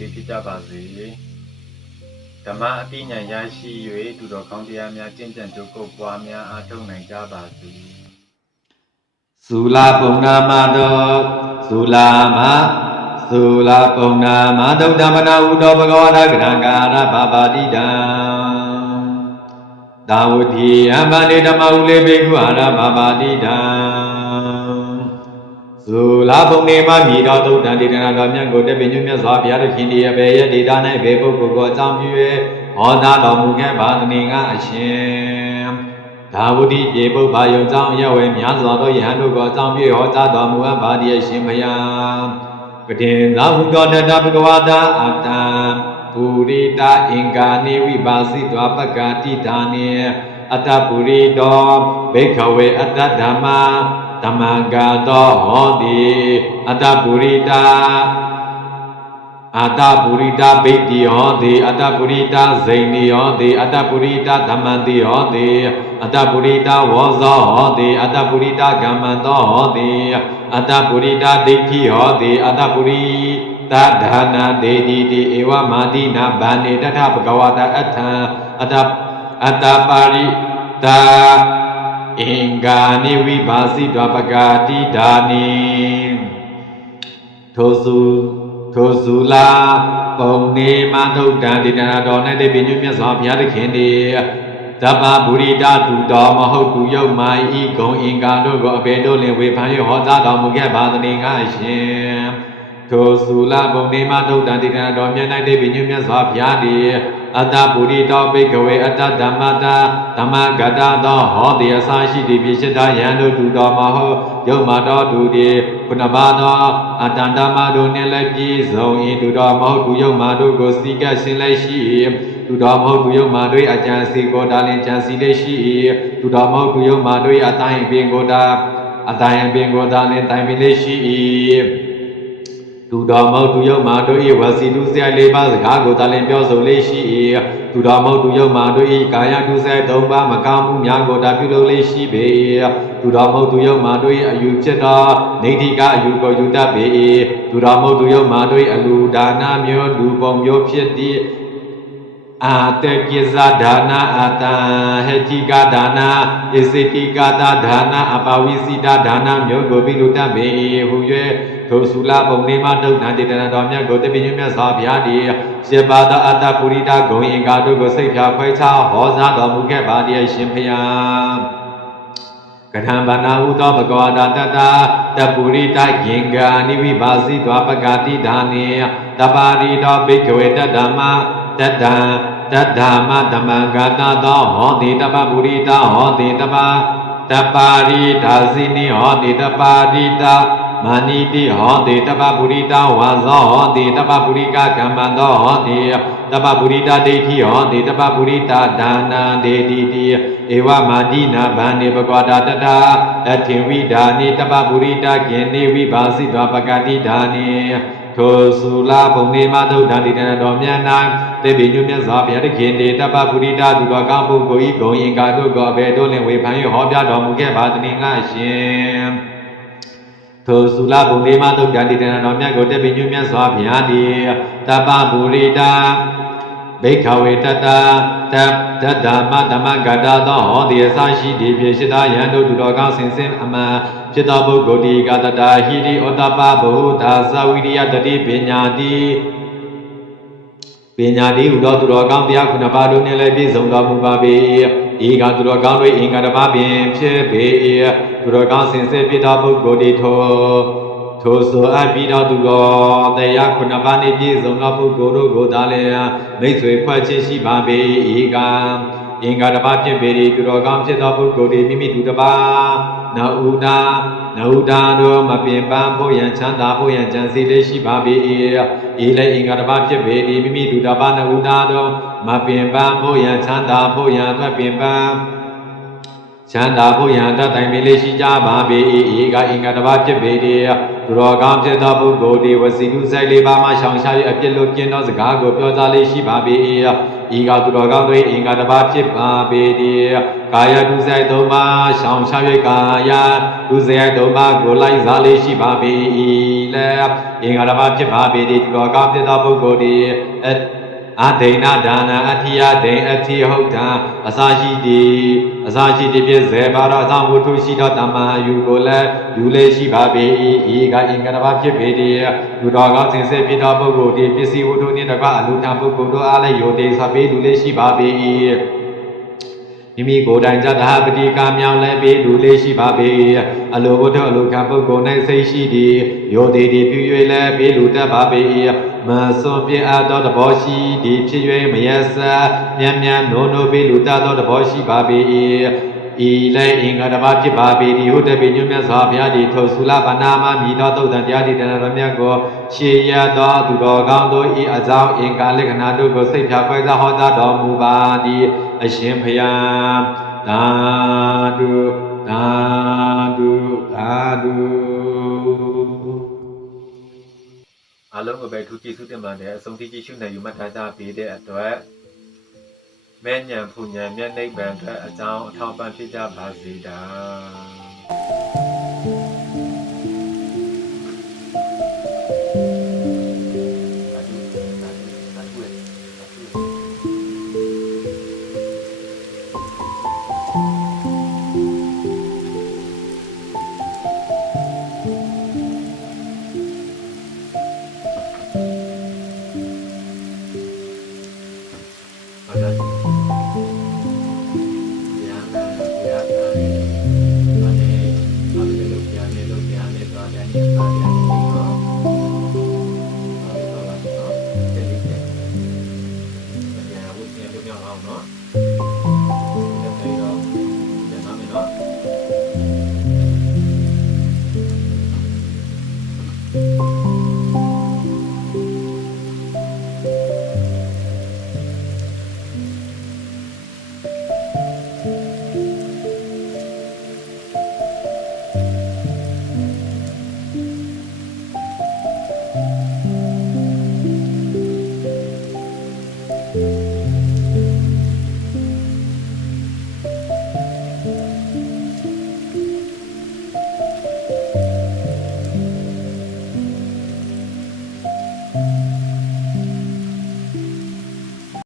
ဖြစ်ကြပါစေဓမ္မအသိဉာဏ်ရရှိ၍သူတော်ကောင်းတရားများကျင့်ကြံကြိုးကုပ်ပွားများအားထုတ်နိုင်ကြပါစေဇူလာပုံနာမတောဇူလာမဇူလာပုံနာမတုဒ္ဓမနာဟုတောဘဂဝတာကရံကာရဘာပါတိတံသာဝတိအမန္တေဓမ္မဟုလေဘေကုအာရဘာပါတိတံ ဇူလာပုံနေမမြည်တော်သုဒ္ဓံတေတနာတော်မြတ်ကိုတပင်ညွတ်မြတ်စွာဘုရားတို့ခင်ဒီအဘေရဲ့ဒေတာ၌ဘေပုဂ္ဂိုလ်ကိုအကြောင်းပြု၍ဟောသားတော်မူခဲ့ပါသနေငါအရှင်ဒါဝတိပြေပုဗ္ဗာယုံကြောင့်ရဝဲများစွာသောယဟန်တို့ကိုအကြောင်းပြုဟောကြားတော်မူအပ်ပါသည်အရှင်ဘုရားကတင်သာဟုတော်တတဘဂဝတာအတံပုရိတာအင်္ဂာနေဝိပါစီတောပက္ကတိဒါနေအတ္တပုရိတောဘိခဝေအတ္တဓမ္မာ ဓမ္မံဂါတောဟောတိအတ္တပုရိတာအတ္တပုရိတာဗိတ္တိဟောတိအတ္တပုရိတာဇိဏီဟောတိအတ္တပုရိတာဓမ္မန္တိဟောတိအတ္တပုရိတာဝောဇောဟောတိအတ္တပုရိတာကမ္မန္တောဟောတိအတ္တပုရိတာဒိဋ္ဌိဟောတိအတ္တပုရိတာဒါနာဒေတိတိဧဝမာတိနာဗန္နေတထဘဂဝတာအထံအတ္တအတ္တပါရိတာ အင်္ဂာနိဝိပါစီတောပဂာတိဒါနိထိုစုထိုစုလာပုံနေမသုတ်တံဒေတနာတော်၌တေပညွမြတ်စွာဘုရားသခင်တည်းသဗ္ဗဗုရိတတူတော်မဟုတ်သူယုတ်မာဤဂုံအင်္ဂါတို့ကိုအဘေတို့လင်ဝေဖန်၍ဟောကြားတော်မူခဲ့ပါသနေငါရှင်ထိုစုလာပုံနေမသုတ်တံဒေတနာတော်မြတ်၌တေပညွမြတ်စွာဘုရားတည်း အတ္တပုရိတောပိကဝေအတ္တဓမ္မတာဓမ္မဂတသောဟောတိအစာရှိသည်ပြရှိတာယံတို့တူတော်မဟုတ်ယုတ်မာတော်တူတည်းခုနပါသောအတ္တဓမ္မတို့နှင့်လည်းပြည့်စုံ၏တူတော်မဟုတ်သူယုတ်မာတို့ကိုစီကပ်ရှင်လည်းရှိ၏သူတော်မဟုတ်သူယုတ်မာတို့၏အကြံစီကိုဒါလင်ကြံစီလည်းရှိ၏သူတော်မဟုတ်သူယုတ်မာတို့၏အတိုင်းပင်ကိုဒါအတိုင်းပင်ကိုဒါလင်တိုင်ပင်လည်းရှိ၏ သူတော်မဟုတ်သူယုတ်မာတို့၏ဝစီတုစရိုက်လေးပါးစကားကိုဒါလင်ပြောဆိုလေးရှိ၏သူတော်မဟုတ်သူယုတ်မာတို့၏ကာယတုစရိုက်သုံးပါးမကောင်းမှုများကိုဒါပြုလုပ်လေးရှိပေ၏သူတော်မဟုတ်သူယုတ်မာတို့၏အယူဖြစ်သောနေတိကအယူကိုယူတတ်ပေ၏သူတော်မဟုတ်သူယုတ်မာတို့၏အလူဒါနမျိုးလူပုံမျိုးဖြစ်သည့် အာတေကိဇာဒါနာအတံဟေတိကဒါနာဣစိတိကတာဒါနာအပဝိစိတာဒါနာမျိုးကိုပြုလုပ်တတ်ပေ၏ဟူ၍ထိုသုလပုံနေမဒုက္ခတေတနာတော်မြတ်ကိုတပိညမြတ်စွာဘုရားတည်းစေပါဒအတ္တပုရိတာဂုံအင်္ဂါတို့ကိုစိတ်ဖြာခွဲခြားဟောကြားတော်မူခဲ့ပါသည်ရှင်ဖျားကထံဗနာဟုသောဘဂဝတာတတ္တတပုရိတဂင်္ဂာနိဝိပါစီသွာပကတိဒါနေတပါရိတောဘိက္ခဝေတတ္တမတတ္တတတ္ဓမ္မဓမ္မဂာတသောဟောတိတပပုရိတာဟောတိတပတပါရိဒါစီနိဟောတိတပါရိတာမာနိတိဟောတိတပပုရိတာဝါဇောဟောတိတပပုရိကကမ္မန္တောဟောတိတပပုရိတာဒိဋ္ဌိဟောတိတပပုရိတာဒါနာဒေတိတိဧဝမာတိနာဗန္နေဘဂဝတာတတအထင်ဝိဒာနိတပပုရိတာကိနေဝိပါစိတောပကတိဒါနိ ထိုသုလာဘုံနေမသုဒ္ဓတိတနတော်မြတ်၌တေပိညုမြတ်စွာဘုရားတခင်တေတပပုရိတာသူတော်ကောင်းပုဂ္ဂိုလ်ဤဂုံရင်ကာတို့ကိုအဘေတို့လင်ဝေဖန်၍ဟောပြတော်မူခဲ့ပါသည်ငါရှင်ထိုသုလဘုံလေးမသုတ်တန်တိတနာတော်မြတ်ကိုတေပိညုမြတ်စွာဘုရားတည်တပပုရိတာ ဘိခဝေတတတတတ္တမဓမ္မဂတသောဟောဒီအစရှိဒီဖြင့်ရှိသာယံတို့သူတော်ကောင်းစင်စင်အမှန်ဖြစ်သောပုဂ္ဂိုလ်ဒီကတတာဟိတိဩတပဘဟုသာသဝိရိယတတိပညာတိပညာတိဟူသောသူတော်ကောင်းတရားခုနှစ်ပါးတို့နှင့်လည်းပြည့်စုံတော်မူပါပေ၏ဤကသူတော်ကောင်းတို့အင်္ဂါတစ်ပါးပင်ဖြစ်ပေ၏သူတော်ကောင်းစင်စစ်ဖြစ်သောပုဂ္ဂိုလ်ဒီထို ထိုဆိုအပ်ပြီးတော့သူတော်တရားခုနှစ်ပါးနှင့်ပြည့်စုံသောပုဂ္ဂိုလ်တို့ကိုသာလည်းမိတ်ဆွေဖွဲ့ချင်းရှိပါပေ၏ဤကအင်္ဂါတစ်ပါးဖြစ်ပေ၏သူတော်ကောင်းဖြစ်သောပုဂ္ဂိုလ်ဒီမိမိသူတစ်ပါးနဥဒါနဥဒါတို့မပင်ပန်းဖို့ရန်ချမ်းသာဖို့ရန်ကြံစီလေးရှိပါပေ၏ဤလည်းအင်္ဂါတစ်ပါးဖြစ်ပေ၏မိမိသူတစ်ပါးနဥဒါတို့မပင်ပန်းဖို့ရန်ချမ်းသာဖို့ရန်အတွက်ပင်ပန်းချမ်းသာဖို့ရန်အတွက်တိုင်ပင်လေးရှိကြပါပေ၏ဤကအင်္ဂါတစ်ပါးဖြစ်ပေ၏ သူတော်ကောင်းဖြစ်သောပုဂ္ဂိုလ်ဒီဝစီတုဆိုင်လေးပါးမှရှောင်ရှား၍အပြစ်လွတ်ကင်းသောစကားကိုပြောကြားလေးရှိပါပေ၏ဤကသူတော်ကောင်းတို့အင်္ဂါတစ်ပါးဖြစ်ပါပေ၏ခကာယဒုစရိုက်သုံးပါးရှောင်ရှား၍ကာယဒုစရိုက်သုံးပါးကိုလိုက်စားလေးရှိပါပေ၏လေအင်္ဂါဓမ္မဖြစ်ပါပေသည်သူတော်ကောင်းဖြစ်သောပုဂ္ဂိုလ်သည် အအဒိဏဒါနအထိယဒိအထိဟုတ်တံအစာရှိသည်အစာရှိသည်ဖြစ်စေပါတော့အဆောင်ဝတ္ထုရှိသောတမ္မာယူကိုလည်းယူလေးရှိပါပေ၏ဤကအင်္ဂါဓမ္မဖြစ်ပေသည်သူတော်ကောင်းစင်စစ်ဖြစ်သောပုဂ္ဂိုလ်သည်ပစ္စည်းဝတ္ထုနှင့်တကွအလူထံပုဂ္ဂိုလ်တို့အားလည်းယိုသေးစွာပေးလူလေးရှိပါပေ၏မိမိကိုယ်တိုင်ကြတဟပတိကာမြောင်လည်းပေးလူလေးရှိပါပေ၏အလိုဝတ္ထုအလိုခံပုဂ္ဂိုလ်၌စိတ်ရှိသည်ယိုသေးသည်ပြု၍လည်းပေးလူတတ်ပါပေ၏ မစွန်ပြအပ်သောတဘောရှိသည်ဖြစ်၍မယဆမြတ်မြတ်နိုးနိုးပေးလူတတ်သောတဘောရှိပါပေ၏ဤလည်းအင်္ဂါတပါဖြစ်ပါပေသည်ဟုတ်တပိညွတ်မြတ်စွာဘုရားသည်ထုတ်ဆုလဗနာမမြည်သောတုတ်တန်တရားဒီတဏ္ဍတော်မြတ်ကိုရှေရသောသူတော်ကောင်းတို့ဤအကြောင်းအင်္ဂါလက္ခဏာတို့ကိုစိတ်ဖြာခွဲစားဟောကြားတော်မူပါသည်အရှင်ဘုရားသာဓုသာဓုသာဓု အားလုံးကိုပဲထူးကျေးဇူးတင်ပါတယ်အဆုံးထိကြည့်ရှုနိုင်ယူမှတ်ထားကြပေးတဲ့အတွက်မဲ့ညံဖူညံမျက်နှိပ်ပံအတွက်အကြောင်းအထောက်ပံ့ဖြစ်ကြပါစေတာဟုတ် နဲ့ သ